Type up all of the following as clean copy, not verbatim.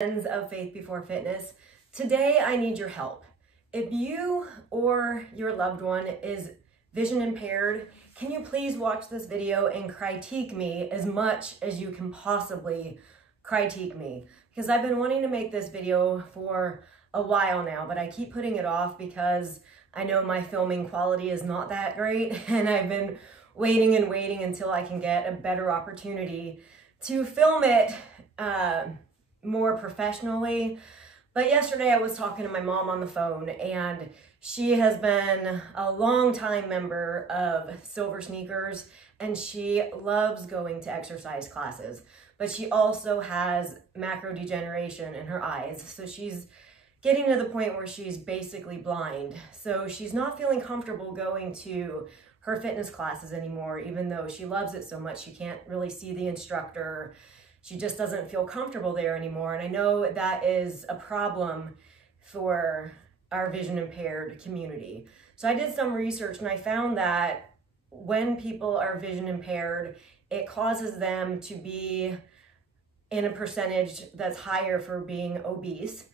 Friends of Faith Before Fitness. Today I need your help. If you or your loved one is vision impaired, can you please watch this video and critique me as much as you can possibly critique me? Because I've been wanting to make this video for a while now, but I keep putting it off because I know my filming quality is not that great, and I've been waiting and waiting until I can get a better opportunity to film it more professionally. But yesterday I was talking to my mom on the phone, and she has been a long-time member of Silver Sneakers, and she loves going to exercise classes, but she also has macro degeneration in her eyes. So she's getting to the point where she's basically blind. So she's not feeling comfortable going to her fitness classes anymore, even though she loves it so much. She can't really see the instructor. She just doesn't feel comfortable there anymore. And I know that is a problem for our vision impaired community. So I did some research, and I found that when people are vision impaired, it causes them to be in a percentage that's higher for being obese.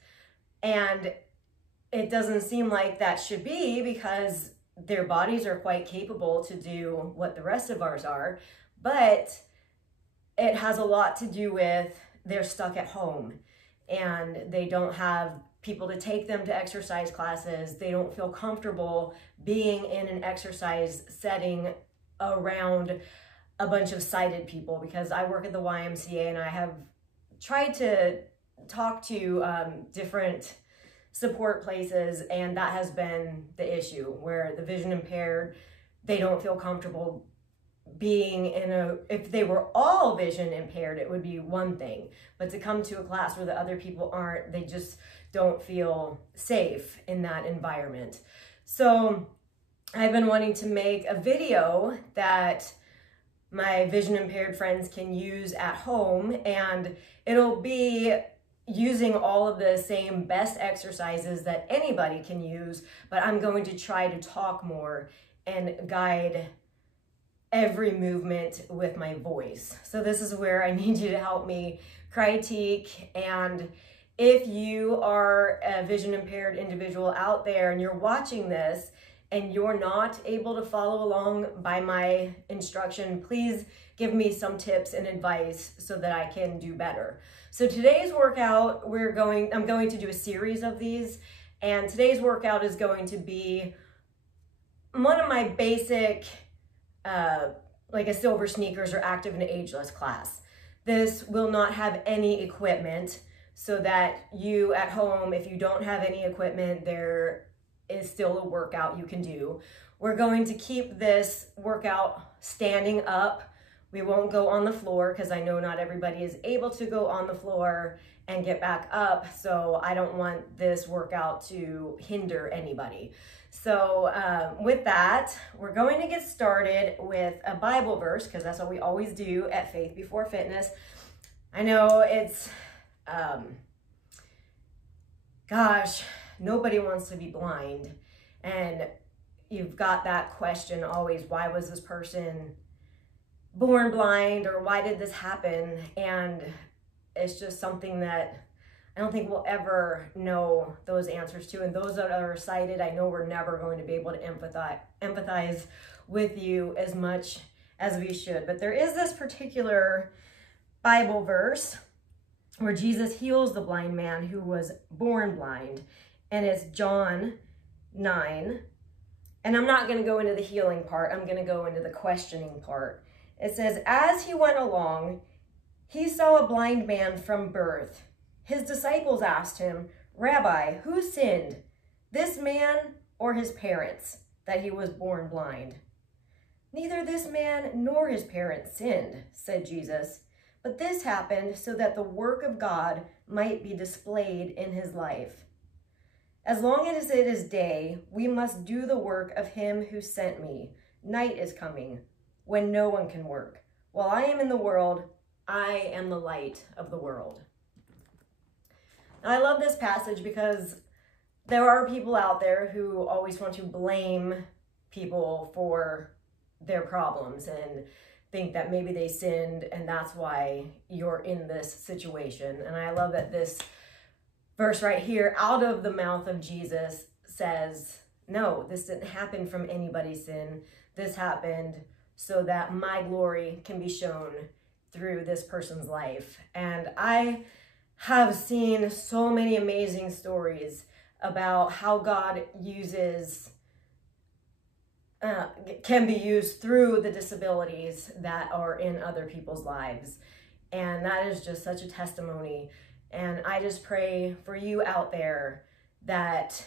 And it doesn't seem like that should be, because their bodies are quite capable to do what the rest of ours are, but it has a lot to do with they're stuck at home and they don't have people to take them to exercise classes. They don't feel comfortable being in an exercise setting around a bunch of sighted people, because I work at the YMCA and I have tried to talk to different support places, and that has been the issue, where the vision impaired, they don't feel comfortable being in if they were all vision impaired, it would be one thing, but to come to a class where the other people aren't, they just don't feel safe in that environment. So I've been wanting to make a video that my vision impaired friends can use at home, and it'll be using all of the same best exercises that anybody can use, but I'm going to try to talk more and guide every movement with my voice. So this is where I need you to help me critique. And if you are a vision impaired individual out there and you're watching this and you're not able to follow along by my instruction, please give me some tips and advice so that I can do better. So today's workout, I'm going to do a series of these, and today's workout is going to be one of my basic, like a Silver Sneakers or Active and Ageless class. This will not have any equipment, so that you at home, if you don't have any equipment, there is still a workout you can do. We're going to keep this workout standing up. We won't go on the floor, because I know not everybody is able to go on the floor and get back up, so I don't want this workout to hinder anybody. So with that, we're going to get started with a Bible verse, because that's what we always do at Faith Before Fitness. I know it's, gosh, nobody wants to be blind, and you've got that question always, why was this person born blind, or why did this happen? And it's just something that I don't think we'll ever know those answers to. And those that are sighted, I know we're never going to be able to empathize with you as much as we should. But there is this particular Bible verse where Jesus heals the blind man who was born blind, and it's John 9. And I'm not going to go into the healing part. I'm going to go into the questioning part. It says, as he went along, he saw a blind man from birth. His disciples asked him, Rabbi, who sinned, this man or his parents, that he was born blind? Neither this man nor his parents sinned, said Jesus, but this happened so that the work of God might be displayed in his life. As long as it is day, we must do the work of him who sent me. Night is coming, when no one can work. While I am in the world, I am the light of the world. Now, I love this passage because there are people out there who always want to blame people for their problems, and think that maybe they sinned and that's why you're in this situation. And I love that this verse right here, out of the mouth of Jesus, says, no, this didn't happen from anybody's sin. This happened so that my glory can be shown through this person's life. And I have seen so many amazing stories about how God can be used through the disabilities that are in other people's lives. And that is just such a testimony. And I just pray for you out there that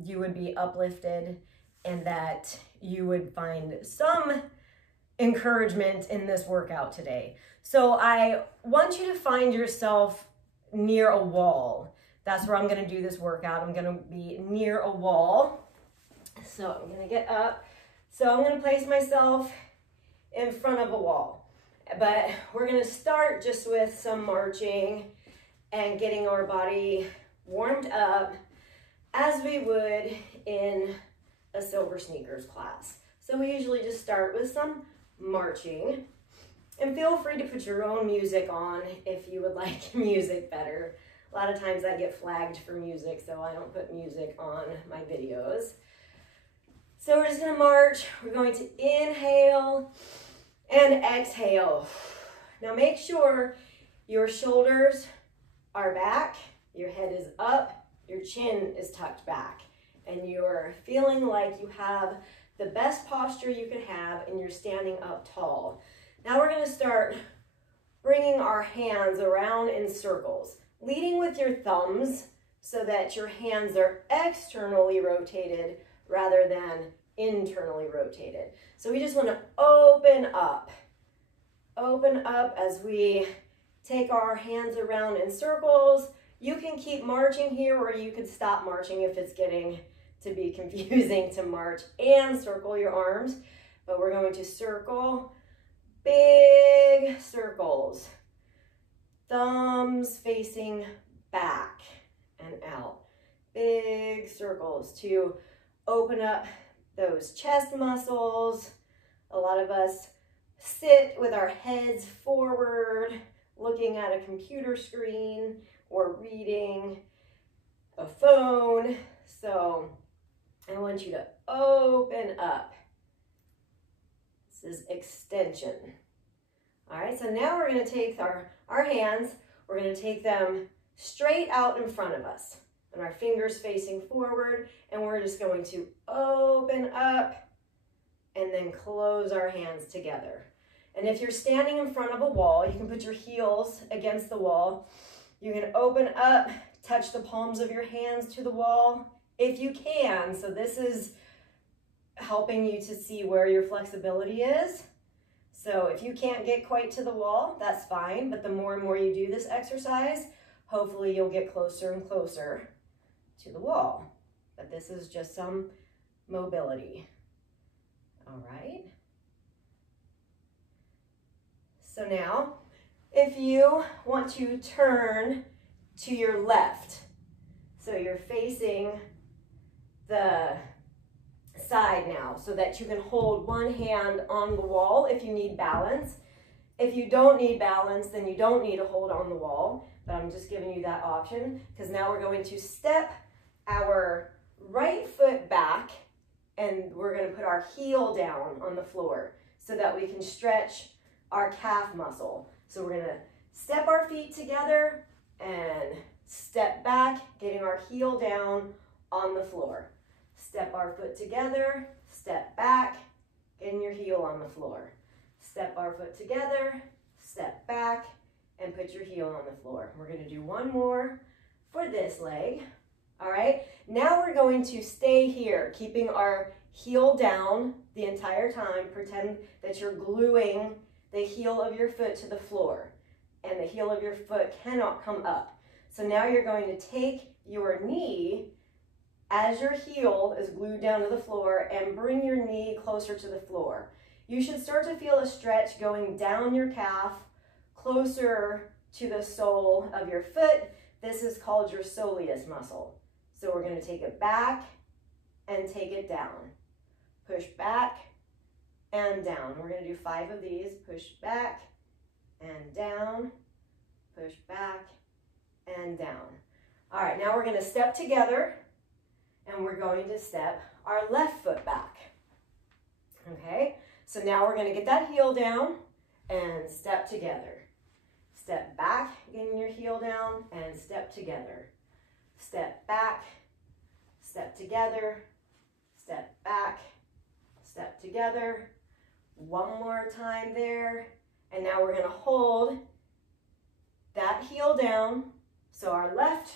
you would be uplifted and that you would find some encouragement in this workout today. So I want you to find yourself near a wall. That's where I'm going to do this workout. I'm going to be near a wall. So I'm going to get up. So I'm going to place myself in front of a wall. But we're going to start just with some marching and getting our body warmed up as we would in a silver sneakers class. So we usually just start with some marching. And feel free to put your own music on if you would like music better. A lot of times I get flagged for music, so I don't put music on my videos. So we're just going to march. We're going to inhale and exhale. Now make sure your shoulders are back, your head is up, your chin is tucked back, and you're feeling like you have the best posture you could have and you're standing up tall. Now we're going to start bringing our hands around in circles, leading with your thumbs so that your hands are externally rotated rather than internally rotated. So we just want to open up as we take our hands around in circles. You can keep marching here, or you could stop marching if it's getting to be confusing to march and circle your arms. But we're going to circle, big circles, thumbs facing back and out. Big circles to open up those chest muscles. A lot of us sit with our heads forward, looking at a computer screen or reading a phone. So I want you to open up. This is extension. All right, so now we're going to take our hands, we're going to take them straight out in front of us, and our fingers facing forward, and we're just going to open up and then close our hands together. And if you're standing in front of a wall, you can put your heels against the wall. You can open up, touch the palms of your hands to the wall if you can. So this is helping you to see where your flexibility is. So if you can't get quite to the wall, that's fine. But the more and more you do this exercise, hopefully you'll get closer and closer to the wall. But this is just some mobility. All right. So now, if you want to turn to your left, so you're facing the side now so that you can hold one hand on the wall if you need balance. If you don't need balance, then you don't need to hold on the wall, but I'm just giving you that option because now we're going to step our right foot back and we're going to put our heel down on the floor so that we can stretch our calf muscle. So we're going to step our feet together and step back, getting our heel down on the floor. Step our foot together, step back, getting your heel on the floor. Step our foot together, step back, and put your heel on the floor. We're going to do one more for this leg. All right, now we're going to stay here, keeping our heel down the entire time. Pretend that you're gluing the heel of your foot to the floor, and the heel of your foot cannot come up. So now you're going to take your knee as your heel is glued down to the floor and bring your knee closer to the floor. You should start to feel a stretch going down your calf, closer to the sole of your foot. This is called your soleus muscle. So we're going to take it back and take it down. Push back and down. We're going to do 5 of these. Push back and down, push back and down. All right, now we're going to step together and we're going to step our left foot back. Okay, so now we're going to get that heel down and step together. Step back, getting your heel down, and step together. Step back, step together, step back, step together. One more time there. And now we're going to hold that heel down. So our left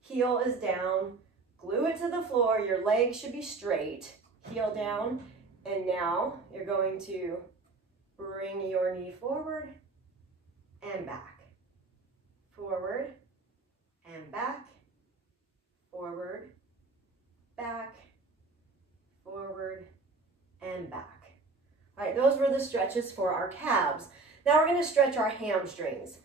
heel is down. Glue it to the floor. Your legs should be straight. Heel down. And now you're going to bring your knee forward and back. Forward and back. Forward, back, forward, and back. All right, those were the stretches for our calves. Now we're going to stretch our hamstrings.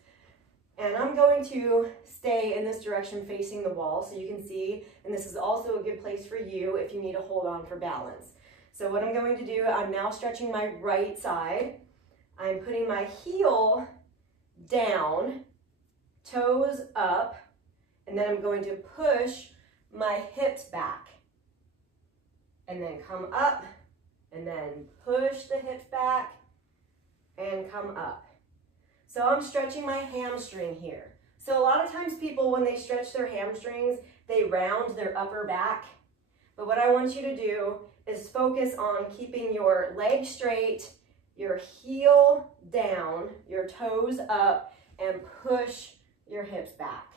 And I'm going to stay in this direction facing the wall so you can see, and this is also a good place for you if you need to hold on for balance. So what I'm going to do, I'm now stretching my right side. I'm putting my heel down, toes up, and then I'm going to push my hips back. And then come up, and then push the hips back, and come up. So I'm stretching my hamstring here. So a lot of times people, when they stretch their hamstrings, they round their upper back. But what I want you to do is focus on keeping your legs straight, your heel down, your toes up, and push your hips back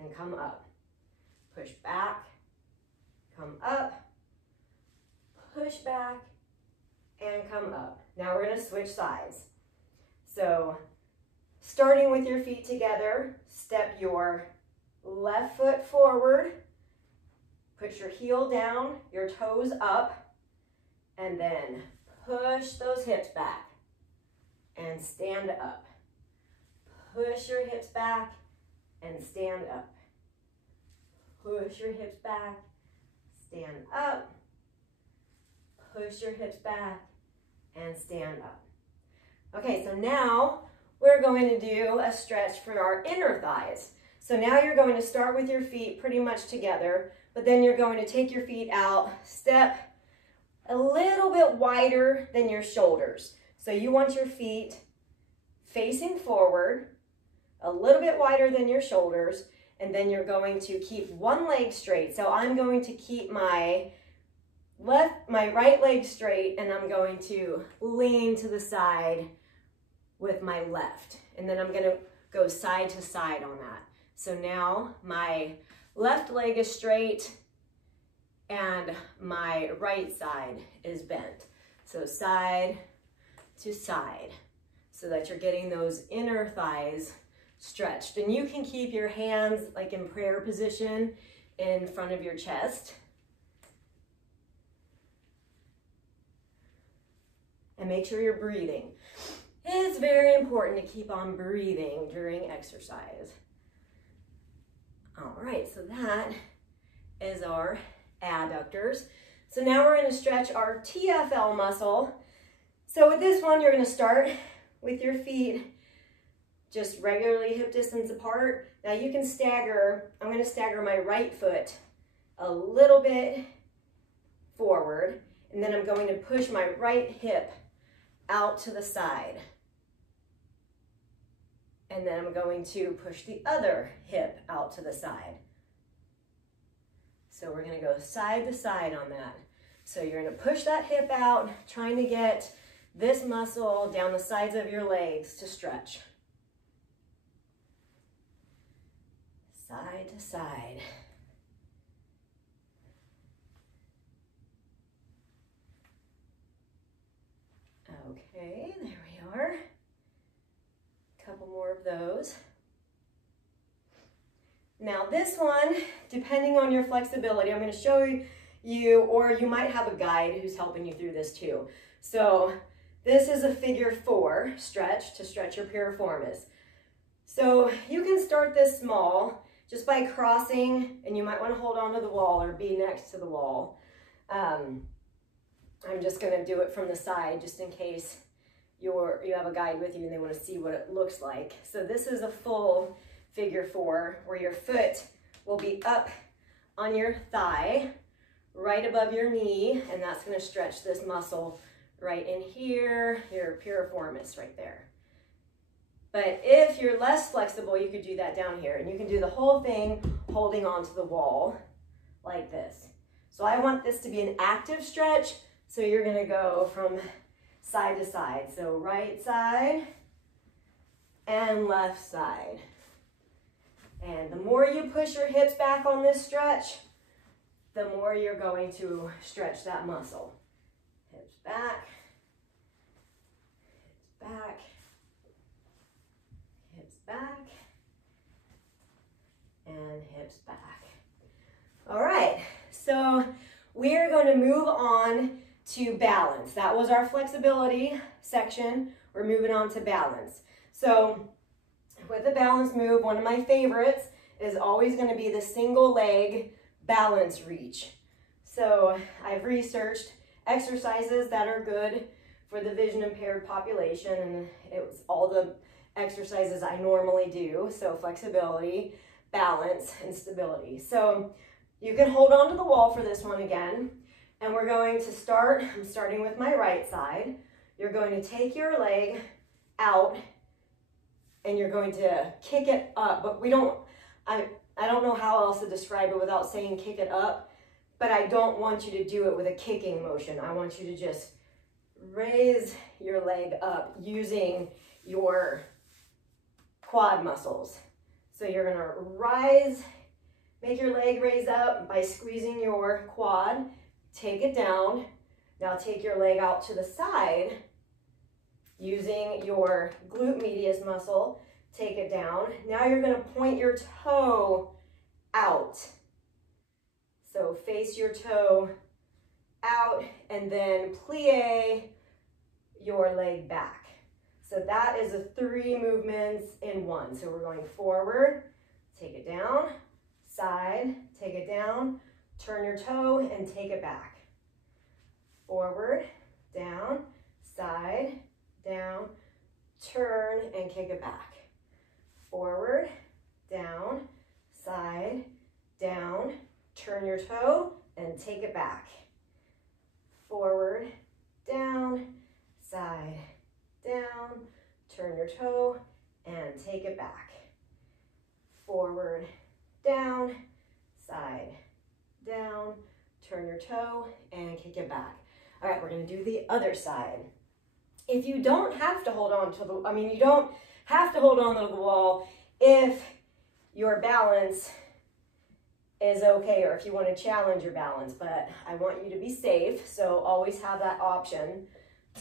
and come up. Push back, come up, push back, and come up. Now we're going to switch sides. So starting with your feet together, step your left foot forward, put your heel down, your toes up, and then push those hips back and stand up. Push your hips back and stand up. Push your hips back, stand up. Push your hips back and stand up. Okay, so now we're going to do a stretch for our inner thighs. So now you're going to start with your feet pretty much together, but then you're going to take your feet out, step a little bit wider than your shoulders. So you want your feet facing forward, a little bit wider than your shoulders, and then you're going to keep one leg straight. So I'm going to keep my right leg straight, and I'm going to lean to the side with my left. And then I'm going to go side to side on that. So now my left leg is straight and my right side is bent. So side to side, so that you're getting those inner thighs stretched. And you can keep your hands like in prayer position in front of your chest. And make sure you're breathing. It's very important to keep on breathing during exercise. All right, so that is our adductors. So now we're going to stretch our TFL muscle. So with this one, you're going to start with your feet just regularly hip distance apart. Now you can stagger. I'm going to stagger my right foot a little bit forward, and then I'm going to push my right hip out to the side. And then I'm going to push the other hip out to the side. So we're going to go side to side on that. So you're going to push that hip out, trying to get this muscle down the sides of your legs to stretch. Side to side. Okay, there we are. Couple more of those. Now this one, depending on your flexibility, I'm going to show you, or you might have a guide who's helping you through this too. So this is a figure 4 stretch to stretch your piriformis. So you can start this small just by crossing, and you might want to hold on to the wall or be next to the wall. I'm just gonna do it from the side just in case you have a guide with you and they wanna see what it looks like. So this is a full figure 4 where your foot will be up on your thigh, right above your knee, and that's gonna stretch this muscle right in here, your piriformis right there. But if you're less flexible, you could do that down here, and you can do the whole thing holding onto the wall like this. So I want this to be an active stretch, so you're gonna go from side to side. So right side and left side. And the more you push your hips back on this stretch, the more you're going to stretch that muscle. Hips back, hips back, and hips back. All right, so we are going to move on to balance. That was our flexibility section. We're moving on to balance. So with the balance move, one of my favorites is always going to be the single leg balance reach. So I've researched exercises that are good for the vision impaired population, and it was all the exercises I normally do. So flexibility, balance, and stability. So you can hold on to the wall for this one again, and we're going to start, I'm starting with my right side. You're going to take your leg out and you're going to kick it up, but I don't know how else to describe it without saying kick it up, but I don't want you to do it with a kicking motion. I want you to just raise your leg up using your quad muscles. So you're gonna rise, make your leg raise up by squeezing your quad, take it down. Now take your leg out to the side using your glute medius muscle, take it down. Now you're gonna point your toe out. So face your toe out and then plie your leg back. So that is 3 movements in one. So we're going forward, take it down, side, take it down, turn your toe and take it back. Forward, down, side, down, turn and kick it back. Forward, down, side, down, turn your toe and take it back. Forward, down, side, down, turn your toe and take it back. Forward, down, side, down, turn your toe and kick it back. All right, we're gonna do the other side. If you don't have to hold on to you don't have to hold on to the wall if your balance is okay, or if you want to challenge your balance, but I want you to be safe, so always have that option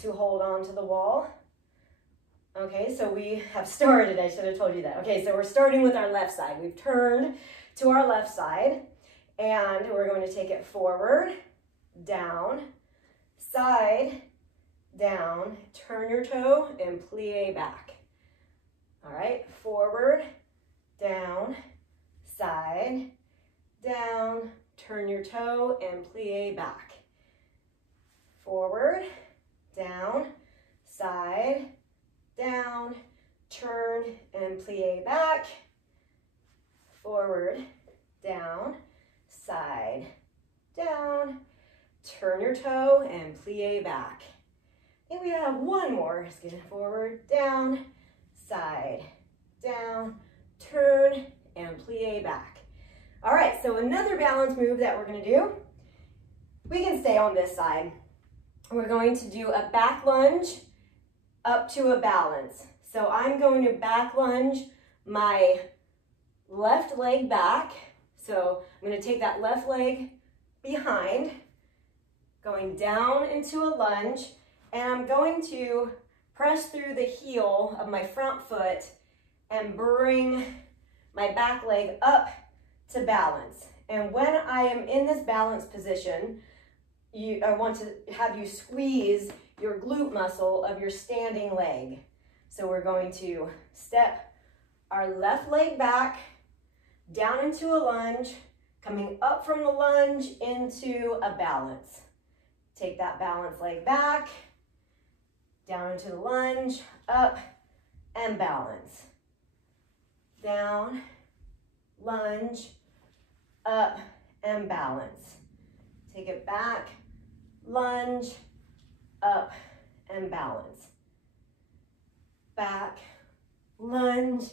to hold on to the wall. Okay, so we have started, I should have told you that. Okay, so we're starting with our left side. We've turned to our left side, and we're going to take it forward, down, side, down, turn your toe, and plie back. All right, forward, down, side, down, turn your toe, and plie back. Forward, down, side, down, turn, and plie back. Forward, down, side, down, turn your toe, and plie back. And we have one more. Let's get it forward, down, side, down, turn, and plie back. All right, so another balance move that we're gonna do, we can stay on this side. We're going to do a back lunge up to a balance. So I'm going to back lunge my left leg back. So I'm gonna take that left leg behind, going down into a lunge, and I'm going to press through the heel of my front foot and bring my back leg up to balance. And when I am in this balance position, I want to have you squeeze your glute muscle of your standing leg. So we're going to step our left leg back, down into a lunge, coming up from the lunge into a balance. Take that balance leg back, down into the lunge, up, and balance. Down, lunge, up, and balance. Take it back, lunge, up, and balance. Back, lunge,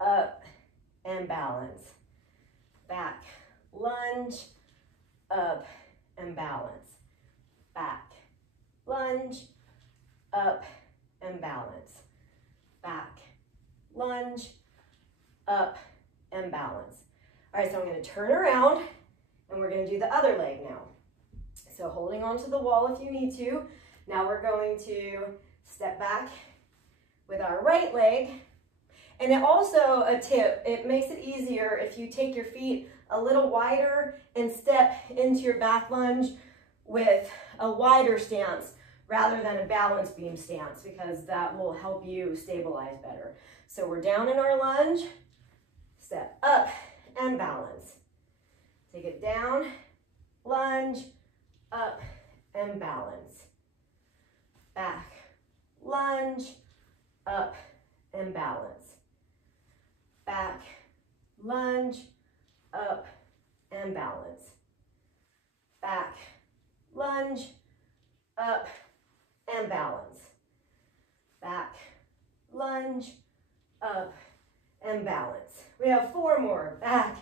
up, and balance. Back, lunge, up, and balance. Back, lunge, up, and balance. Back, lunge, up, and balance. All right, so I'm going to turn around and we're going to do the other leg now. So holding onto the wall if you need to. Now we're going to step back with our right leg. And it also, a tip, it makes it easier if you take your feet a little wider and step into your back lunge with a wider stance rather than a balance beam stance, because that will help you stabilize better. So we're down in our lunge, step up and balance. Take it down, lunge, up and balance. Back, lunge, up and balance. Back, lunge, up and balance. Back, lunge, up and balance. Back, lunge, up and balance. We have 4 more. Back,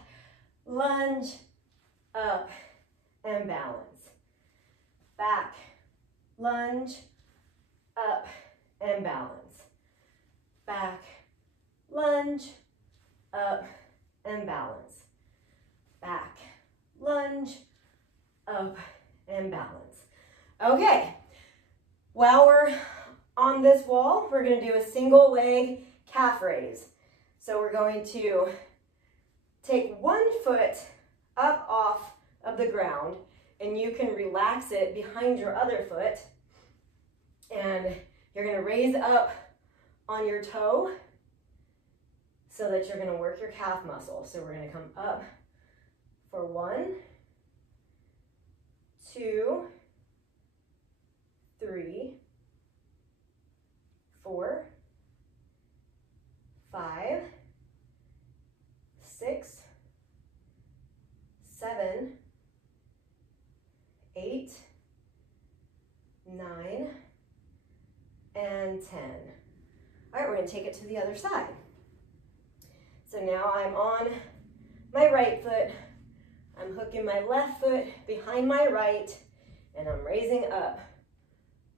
lunge, up and balance. Back, lunge, up and balance. Back, lunge, up and balance. Back, lunge, up and balance. Okay, while we're on this wall, we're going to do a single leg calf raise. So we're going to take one foot up off of the ground, and you can relax it behind your other foot, and you're going to raise up on your toe so that you're going to work your calf muscle. So we're going to come up for 1, 2, 3, 4, 5, 6, 7, 8, 9, and 10. All right, we're going to take it to the other side. So now I'm on my right foot. I'm hooking my left foot behind my right, and I'm raising up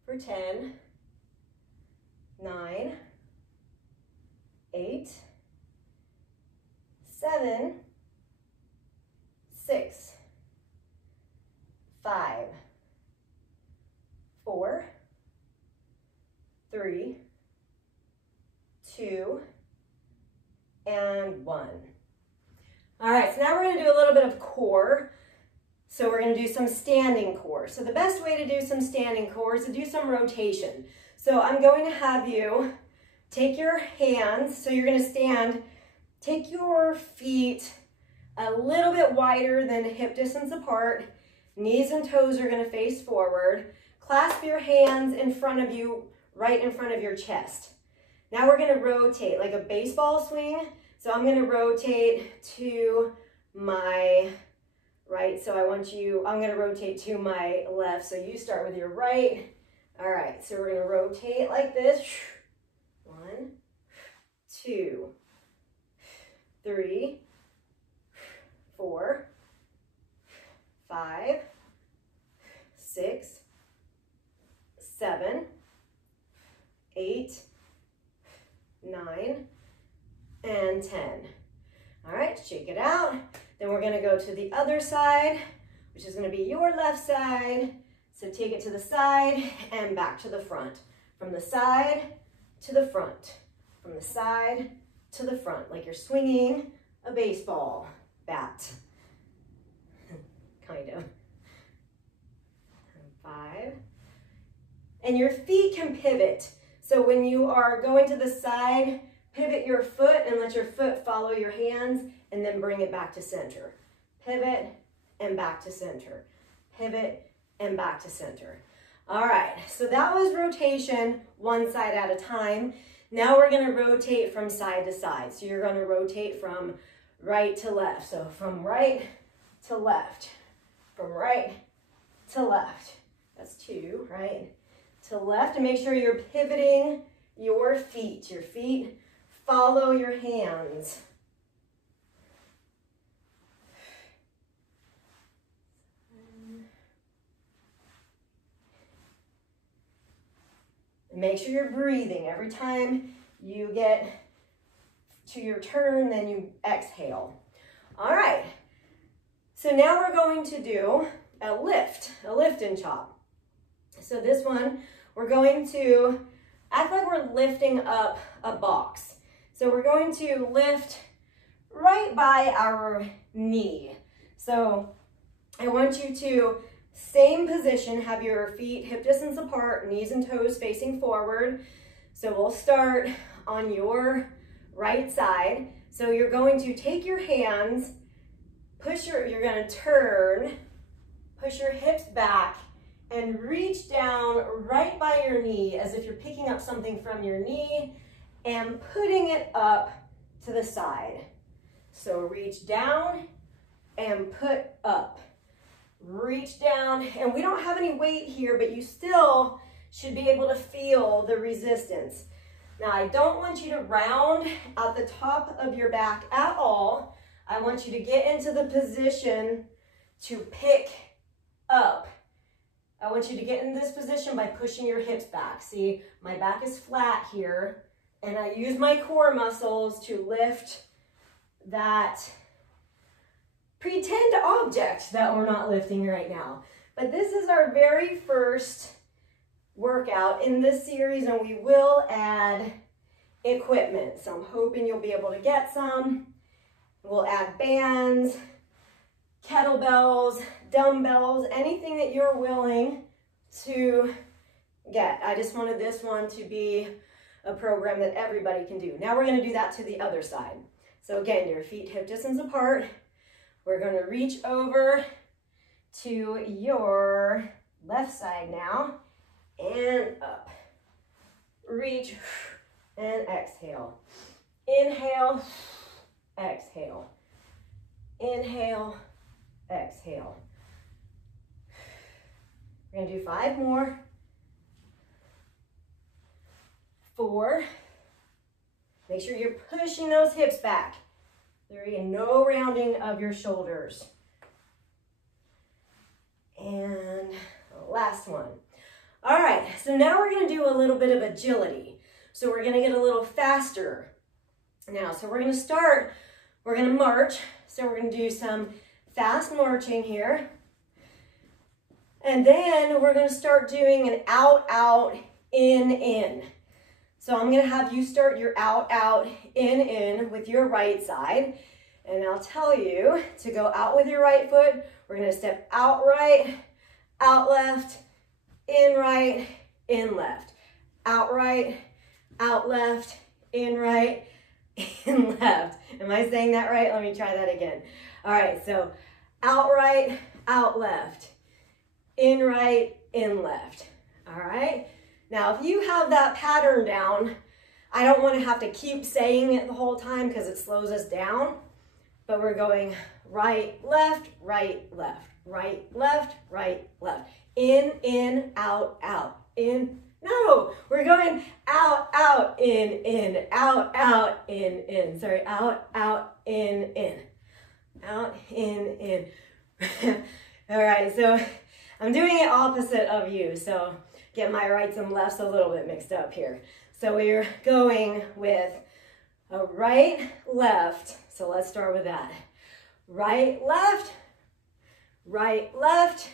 for 10, 9, 8, 7, 6, 5, 4, 3, 2, and 1. All right, so now we're going to do a little bit of core. So we're going to do some standing core. So the best way to do some standing core is to do some rotation. So I'm going to have you take your hands, so you're going to stand, take your feet a little bit wider than hip distance apart. Knees and toes are going to face forward. Clasp your hands in front of you, right in front of your chest. Now we're going to rotate like a baseball swing. So I'm going to rotate to my right. So I'm going to rotate to my left. So you start with your right. All right. So we're going to rotate like this. 1, 2, 3, 4, 5, 6, 7, 8, 9, and 10. All right, shake it out. Then we're going to go to the other side, which is going to be your left side. So take it to the side and back to the front. From the side to the front. From the side to the front, like you're swinging a baseball bat. Kind of. 5. And your feet can pivot. So when you are going to the side, pivot your foot and let your foot follow your hands, and then bring it back to center. Pivot and back to center. Pivot and back to center. All right, so that was rotation one side at a time. Now we're gonna rotate from side to side. So you're gonna rotate from right to left. So from right to left, from right to left. That's 2, right? To left, and make sure you're pivoting your feet. Your feet follow your hands. Make sure you're breathing. Every time you get to your turn, then you exhale. All right. So now we're going to do a lift and chop. So this one, we're going to act like we're lifting up a box. So we're going to lift right by our knee. So I want you to, same position, have your feet hip distance apart, knees and toes facing forward. So we'll start on your right side. So you're going to take your hands, you're gonna turn, push your hips back, and reach down right by your knee as if you're picking up something from your knee and putting it up to the side. So reach down and put up. Reach down, and we don't have any weight here, but you still should be able to feel the resistance. Now, I don't want you to round at the top of your back at all. I want you to get into the position to pick up. I want you to get in this position by pushing your hips back. See, my back is flat here, and I use my core muscles to lift that pretend object that we're not lifting right now. But this is our very first workout in this series, and we will add equipment. So I'm hoping you'll be able to get some. We'll add bands, kettlebells, dumbbells, anything that you're willing to get. I just wanted this one to be a program that everybody can do. Now we're going to do that to the other side. So again, your feet hip distance apart. We're going to reach over to your left side now and up. Reach and exhale. Inhale, exhale. Inhale, exhale. We're going to do 5 more. 4. Make sure you're pushing those hips back. 3, no rounding of your shoulders. And last one. All right, so now we're gonna do a little bit of agility. So we're gonna get a little faster now. So we're gonna start, we're gonna march. So we're gonna do some fast marching here. And then we're gonna start doing an out, out, in. So I'm gonna have you start your out, out, in with your right side. And I'll tell you to go out with your right foot. We're gonna step out right, out left, in right, in left. Out right, out left, in right, in left. Am I saying that right? Let me try that again. All right, so out right, out left, in right, in left. All right? Now, if you have that pattern down, I don't want to have to keep saying it the whole time because it slows us down, but we're going right, left, right, left, right, left, right, left. In, out, out, in. No, we're going out, out, in, out, out, in. Sorry, out, in. Out, in. All right, so I'm doing it opposite of you, so get my rights and lefts a little bit mixed up here. So we're going with a right, left. So let's start with that. Right, left, right, left,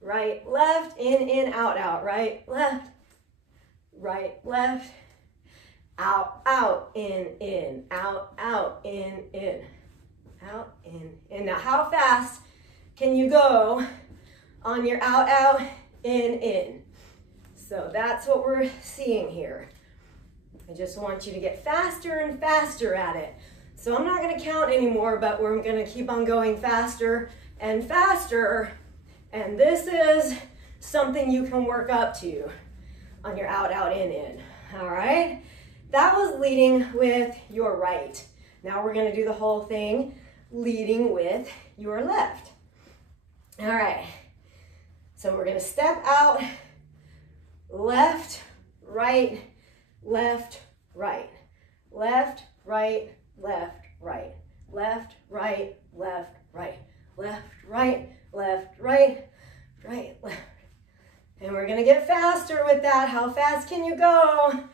right, left, in, out, out, right, left, out, out, in, out, in, out, in. Now, how fast can you go on your out, out, in? So that's what we're seeing here. I just want you to get faster and faster at it. So I'm not going to count anymore, but we're going to keep on going faster and faster And this is something you can work up to on your out, out, in. All right? That was leading with your right. Now we're gonna do the whole thing leading with your left. All right, so we're gonna step out, left, right, left, right, left, right, left, right, left, right, left, right, left, right, left, right, right, left. And we're gonna get faster with that. How fast can you go?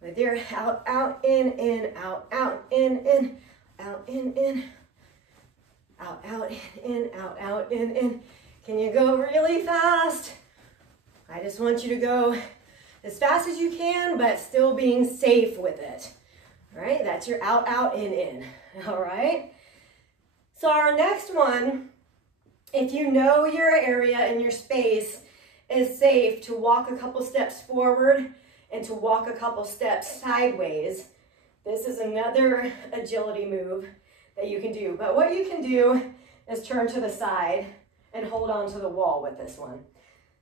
With your out, out, in, out, in, out, in, out, in, out, in. Can you go really fast? I just want you to go as fast as you can, but still being safe with it. All right, that's your out, out, in. All right. So our next one, if you know your area and your space is safe to walk a couple steps forward and to walk a couple steps sideways, this is another agility move that you can do. But what you can do is turn to the side and hold on to the wall with this one.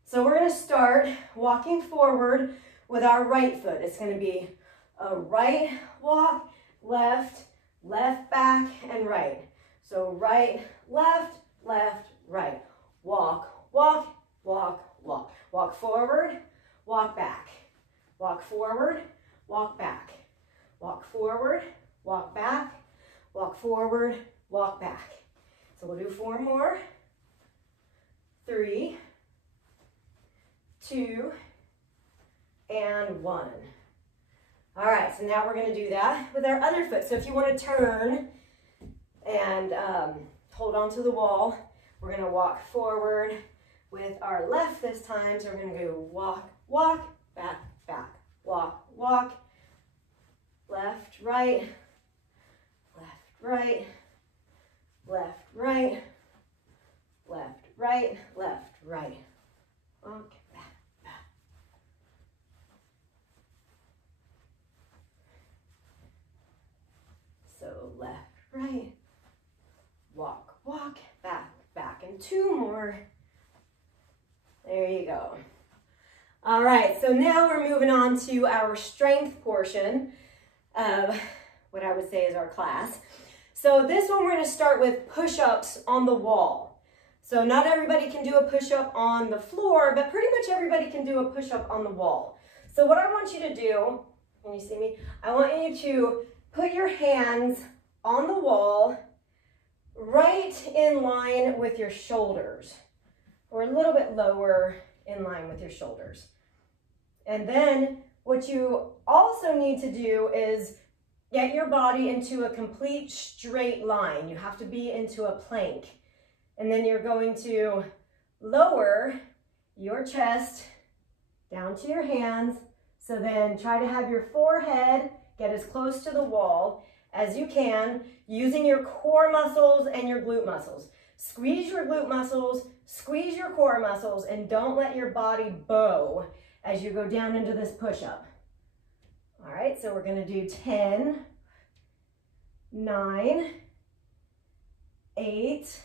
So we're gonna start walking forward with our right foot. It's gonna be a right walk, left, left back, and right. So right, left, right. Walk, walk, walk, walk. Walk forward, walk back. Walk forward, walk back. Walk forward, walk back. Walk forward, walk back. So we'll do 4 more. 3, 2, and 1. All right, so now we're going to do that with our other foot. So if you want to turn and hold on to the wall, we're going to walk forward with our left this time. So we're going to go walk, walk, back, back, walk, walk, left, right, left, right, left, right, left, right, left, right. Walk, back, back. So left, right, walk, walk, back, back. And 2 more. There you go. All right, so now we're moving on to our strength portion of what I would say is our class. So this one we're going to start with push-ups on the wall. So not everybody can do a push-up on the floor, but pretty much everybody can do a push-up on the wall. So what I want you to do, can you see me? I want you to put your hands on the wall right in line with your shoulders, or a little bit lower in line with your shoulders. And then what you also need to do is get your body into a complete straight line. You have to be into a plank. And then you're going to lower your chest down to your hands. So then try to have your forehead get as close to the wall as you can, using your core muscles and your glute muscles. Squeeze your glute muscles, squeeze your core muscles, and don't let your body bow as you go down into this push-up. All right, so we're gonna do 10, 9, 8,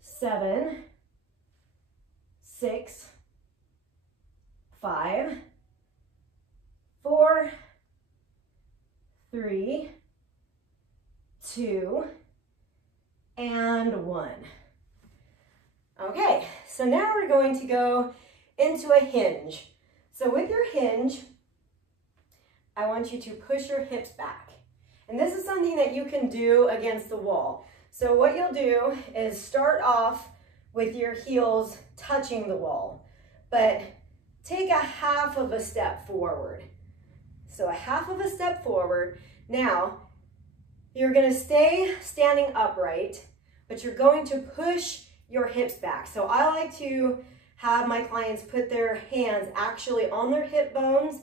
7, 6, 5, 4, 3, 2, and 1. Okay, so now we're going to go into a hinge. So with your hinge, I want you to push your hips back. And this is something that you can do against the wall. So what you'll do is start off with your heels touching the wall, but take a half of a step forward. So a half of a step forward. Now, you're gonna stay standing upright, but you're going to push your hips back. So I like to have my clients put their hands actually on their hip bones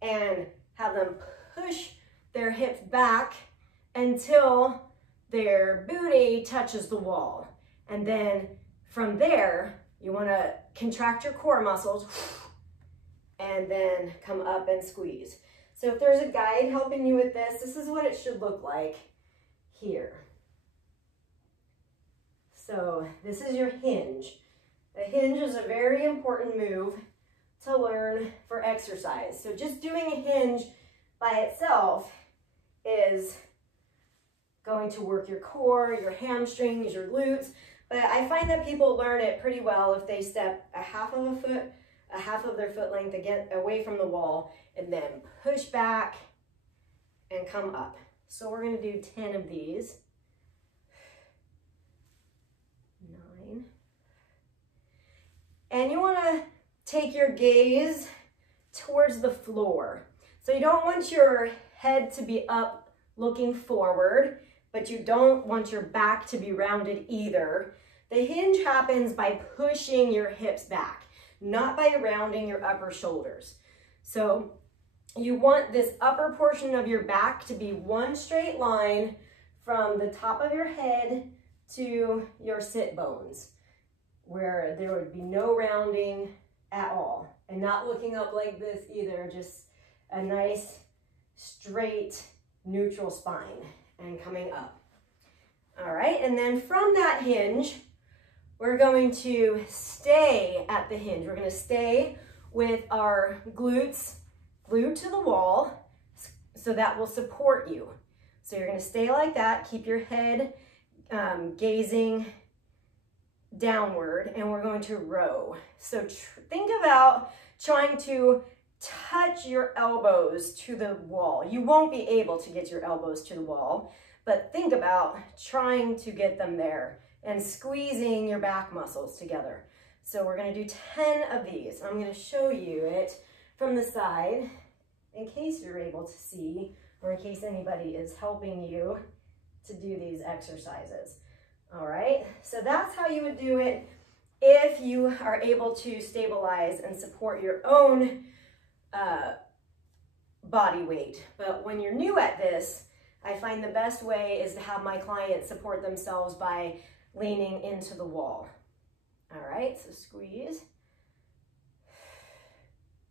and have them push their hips back until their booty touches the wall. And then from there, you wanna contract your core muscles and then come up and squeeze. So if there's a guide helping you with this, this is what it should look like here. So this is your hinge. A hinge is a very important move to learn for exercise. So just doing a hinge by itself is going to work your core, your hamstrings, your glutes, but I find that people learn it pretty well if they step a half of their foot length again away from the wall and then push back and come up. So we're going to do 10 of these. 9. And you want to take your gaze towards the floor. So you don't want your head to be up looking forward, but you don't want your back to be rounded either. The hinge happens by pushing your hips back, not by rounding your upper shoulders. So you want this upper portion of your back to be one straight line from the top of your head to your sit bones, where there would be no rounding at all. And not looking up like this either, just a nice, straight, neutral spine and coming up. All right, and then from that hinge, we're going to stay at the hinge. We're going to stay with our glutes glued to the wall, so that will support you. So you're going to stay like that, keep your head gazing downward, and we're going to row. So think about trying to touch your elbows to the wall. You won't be able to get your elbows to the wall, but think about trying to get them there and squeezing your back muscles together. So we're going to do 10 of these. I'm going to show you it from the side in case you're able to see, or in case anybody is helping you to do these exercises. All right, so that's how you would do it if you are able to stabilize and support your own body weight. But when you're new at this, I find the best way is to have my clients support themselves by leaning into the wall. All right, so squeeze.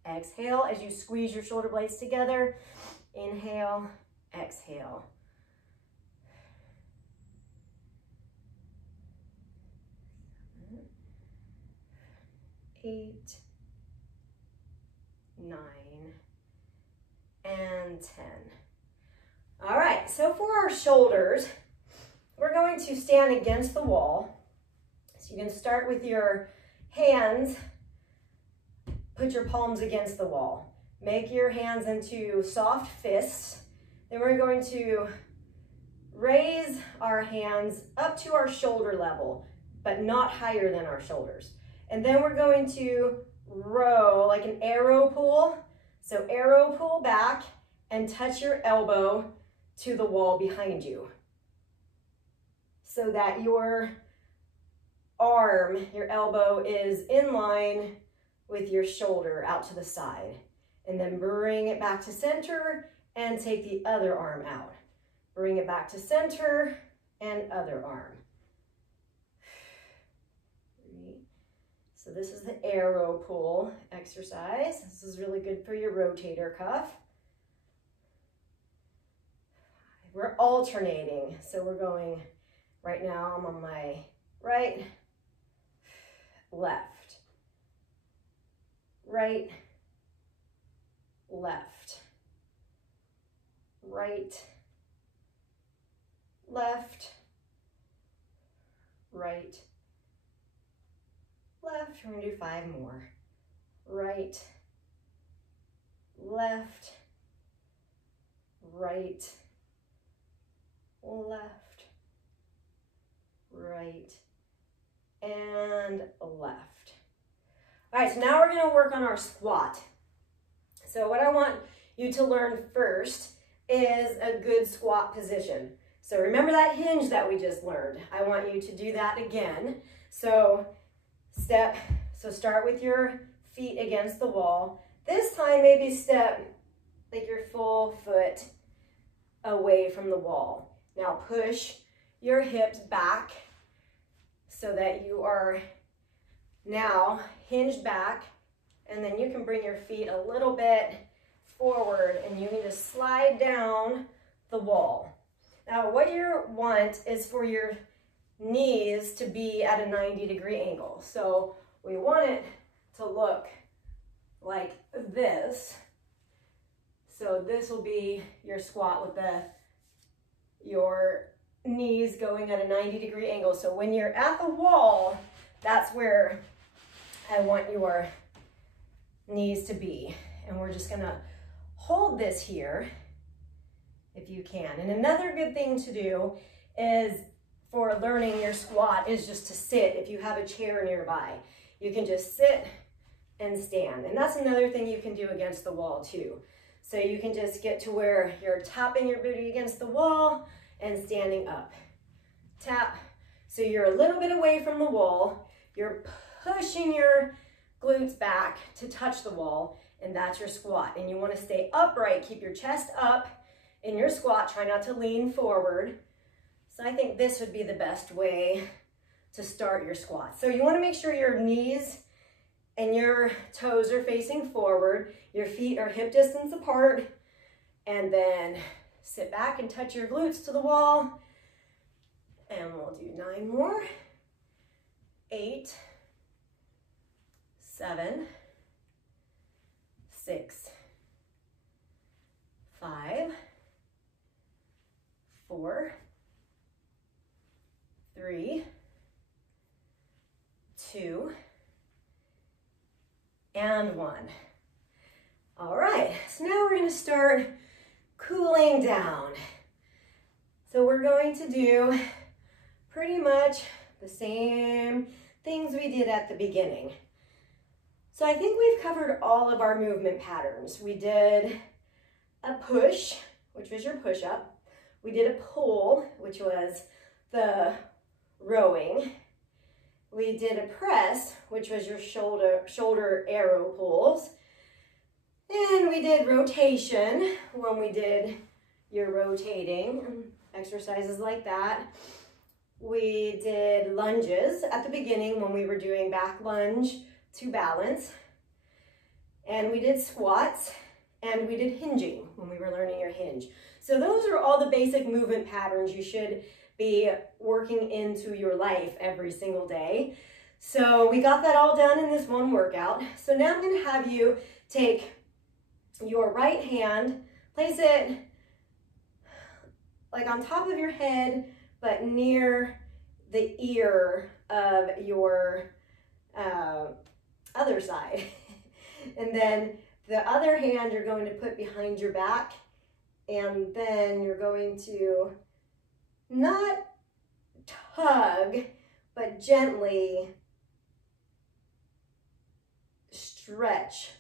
Exhale as you squeeze your shoulder blades together. Inhale, exhale. 8, 9, and 10. All right, so for our shoulders, we're going to stand against the wall. So you can start with your hands, put your palms against the wall. Make your hands into soft fists. Then we're going to raise our hands up to our shoulder level, but not higher than our shoulders. And then we're going to row like an arrow pull. So arrow pull back and touch your elbow to the wall behind you, so that your arm, your elbow is in line with your shoulder out to the side. And then bring it back to center and take the other arm out. Bring it back to center and other arm. So this is the arrow pull exercise. This is really good for your rotator cuff. We're alternating. So we're going, right now I'm on my right, left, right, left, right, left, right, left. We're gonna do 5 more. Right, left, right, left, right, and left. All right, so now we're gonna work on our squat. So what I want you to learn first is a good squat position. So remember that hinge that we just learned. I want you to do that again. So start with your feet against the wall. This time maybe step like your full foot away from the wall. Now push your hips back so that you are now hinged back, and then you can bring your feet a little bit forward and you need to slide down the wall. Now what you want is for your knees to be at a 90-degree angle. So We want it to look like this. So this will be your squat with your knees going at a 90-degree angle. So when you're at the wall, that's where I want your knees to be. And we're just gonna hold this here if you can. And another good thing to do is for learning your squat is just to sit. If you have a chair nearby, you can just sit and stand. And that's another thing you can do against the wall too. So you can just get to where you're tapping your booty against the wall and standing up. Tap. So you're a little bit away from the wall. You're pushing your glutes back to touch the wall, and that's your squat. And you want to stay upright. Keep your chest up in your squat. Try not to lean forward. So I think this would be the best way to start your squat. So you want to make sure your knees and your toes are facing forward. Your feet are hip distance apart. And then sit back and touch your glutes to the wall. And we'll do 9 more. 8, 7, 6, 5, 4, 3, 2, and 1. All right, so now we're going to start cooling down. So we're going to do pretty much the same things we did at the beginning. So I think we've covered all of our movement patterns. We did a push, which was your push-up. We did a pull, which was the rowing. We did a press, which was your shoulder arrow pulls. And we did rotation when we did your rotating exercises like that. We did lunges at the beginning when we were doing back lunge to balance. And we did squats, and we did hinging when we were learning your hinge. So those are all the basic movement patterns you should be working into your life every single day. So we got that all done in this one workout. So now I'm going to have you take your right hand, place it like on top of your head, but near the ear of your other side. And then the other hand you're going to put behind your back, and then you're going to not tug, but gently stretch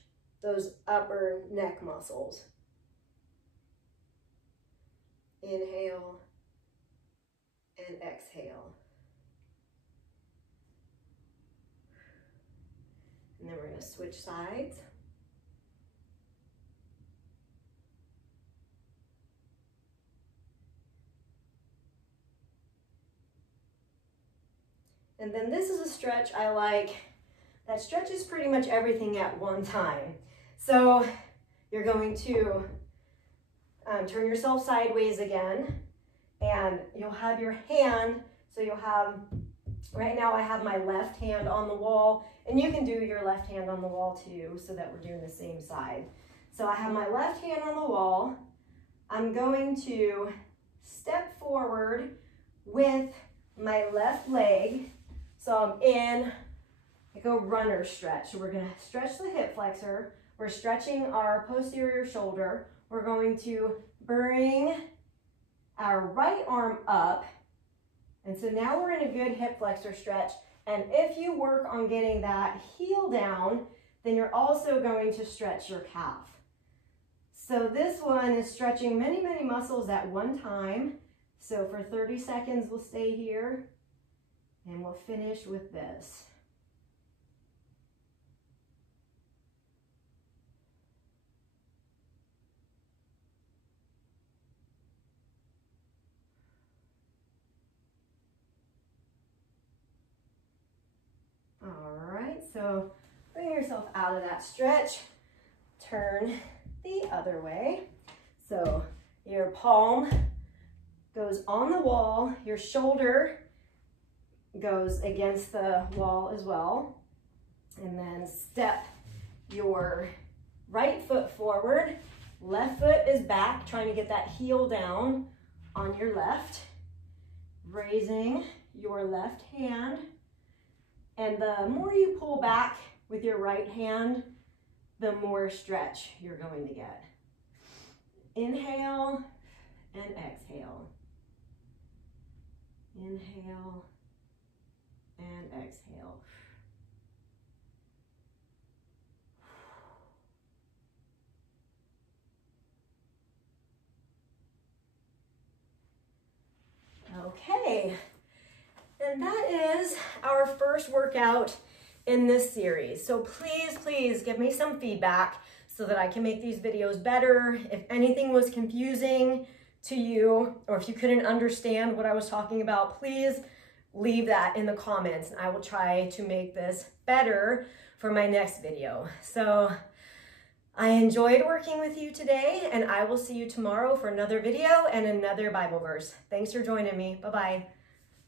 those upper neck muscles. Inhale and exhale. And then we're going to switch sides. And then this is a stretch I like that stretches pretty much everything at one time. So you're going to turn yourself sideways again, and you'll have your hand, so you'll have, right now I have my left hand on the wall, and you can do your left hand on the wall too, so that we're doing the same side. So I have my left hand on the wall. I'm going to step forward with my left leg. So I'm in like a runner stretch. So we're going to stretch the hip flexor. We're stretching our posterior shoulder. We're going to bring our right arm up. And so now we're in a good hip flexor stretch. And if you work on getting that heel down, then you're also going to stretch your calf. So this one is stretching many, many muscles at one time. So for 30 seconds, we'll stay here, and we'll finish with this. All right, so bring yourself out of that stretch. Turn the other way. So your palm goes on the wall, your shoulder goes against the wall as well. And then step your right foot forward. Left foot is back, trying to get that heel down on your left. Raising your left hand. And the more you pull back with your right hand, the more stretch you're going to get. Inhale and exhale. Inhale and exhale. Okay, and that is our first workout in this series. So please, please give me some feedback so that I can make these videos better. If anything was confusing to you, or if you couldn't understand what I was talking about, please leave that in the comments and I will try to make this better for my next video. So I enjoyed working with you today, and I will see you tomorrow for another video and another Bible verse. Thanks for joining me. Bye-bye.